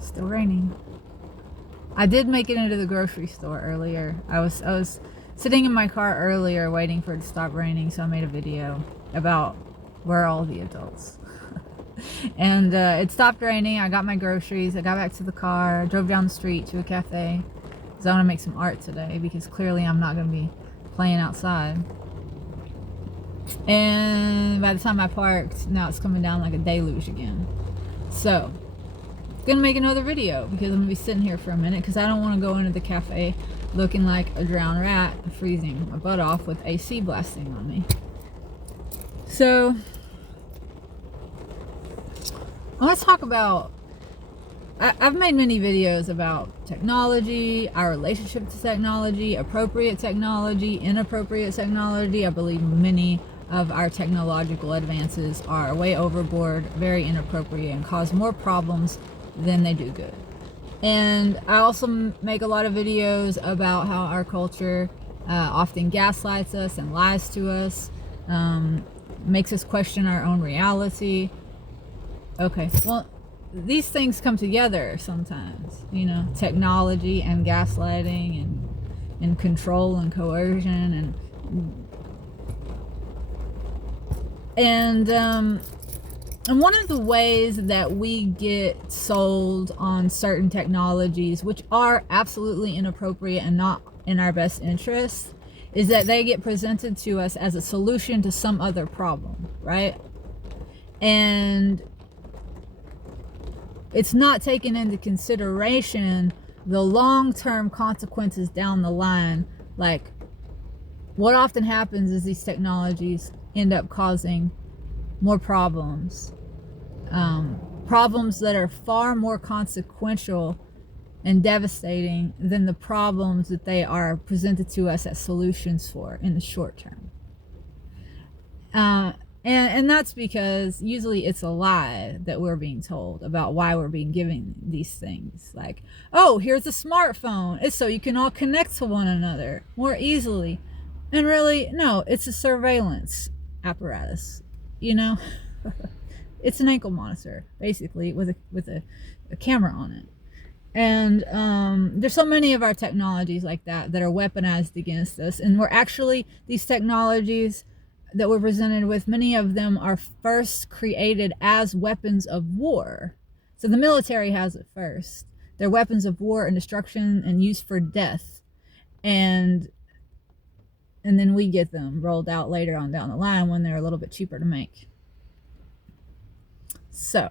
Still raining. I did make it into the grocery store earlier. I was sitting in my car earlier waiting for it to stop raining, so I made a video about where are all the adults. And it stopped raining. I got my groceries. I got back to the car. I drove down the street to a cafe because I want to make some art today, because clearly I'm not going to be playing outside. And by the time I parked, now it's coming down like a deluge again. So gonna make another video because I'm gonna be sitting here for a minute, because I don't want to go into the cafe looking like a drowned rat, freezing my butt off with AC blasting on me. So I want to talk about, I've made many videos about technology, our relationship to technology, appropriate technology, inappropriate technology. I believe many of our technological advances are way overboard, very inappropriate, and cause more problems than they do good. And I also make a lot of videos about how our culture often gaslights us and lies to us, makes us question our own reality. Okay, well, these things come together sometimes, you know, technology and gaslighting and control and coercion and one of the ways that we get sold on certain technologies, which are absolutely inappropriate and not in our best interest, is that they get presented to us as a solution to some other problem, right? And it's not taken into consideration the long-term consequences down the line. Like, what often happens is these technologies end up causing more problems. Problems that are far more consequential and devastating than the problems that they are presented to us as solutions for in the short term. And that's because usually it's a lie that we're being told about why we're being given these things. Like, oh, here's a smartphone. It's so you can all connect to one another more easily. And really, no, it's a surveillance apparatus, you know? It's an ankle monitor, basically, with a camera on it. And there's so many of our technologies like that are weaponized against us. And we're actually, these technologies that we're presented with, many of them are first created as weapons of war. So the military has it first. They're weapons of war and destruction and used for death. And then we get them rolled out later on down the line when they're a little bit cheaper to make. So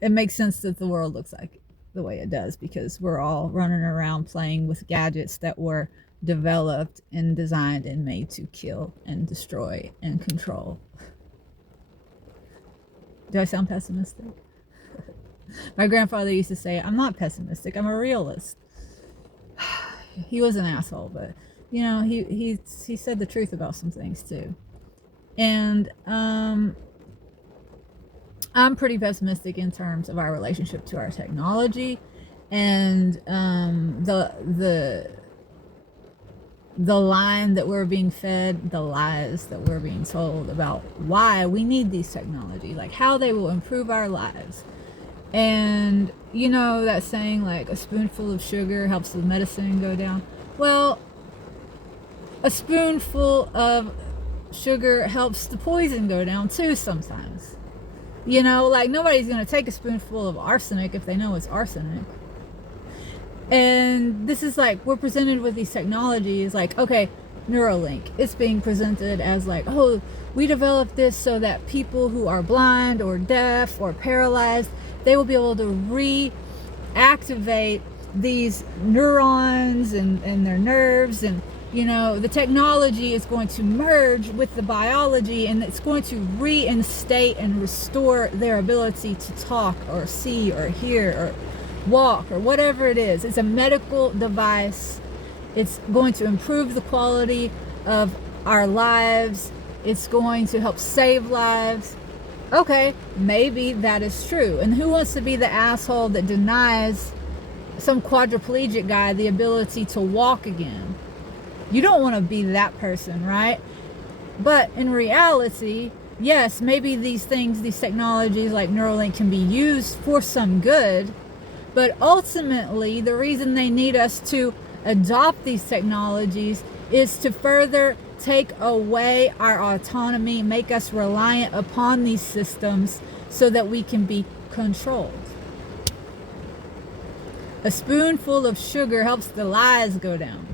it makes sense that the world looks like the way it does, because we're all running around playing with gadgets that were developed and designed and made to kill and destroy and control. Do I sound pessimistic? My grandfather used to say, I'm not pessimistic, I'm a realist. He was an asshole, but you know, he said the truth about some things too. And I'm pretty pessimistic in terms of our relationship to our technology and the line that we're being fed, the lies that we're being told about why we need these technology, like how they will improve our lives. And you know that saying, like, a spoonful of sugar helps the medicine go down? Well, a spoonful of sugar helps the poison go down too sometimes. You know, like, nobody's going to take a spoonful of arsenic if they know it's arsenic. And this is like, we're presented with these technologies, like, okay, Nuralink, it's being presented as like, oh, we developed this so that people who are blind or deaf or paralyzed, they will be able to reactivate these neurons and their nerves, and you know, the technology is going to merge with the biology, and it's going to reinstate and restore their ability to talk or see or hear or walk or whatever it is. It's a medical device. It's going to improve the quality of our lives. It's going to help save lives. Okay, maybe that is true. And who wants to be the asshole that denies some quadriplegic guy the ability to walk again? You don't want to be that person, right? But in reality, yes, maybe these things, these technologies like Neuralink can be used for some good, but ultimately the reason they need us to adopt these technologies is to further take away our autonomy, make us reliant upon these systems so that we can be controlled. A spoonful of sugar helps the lies go down.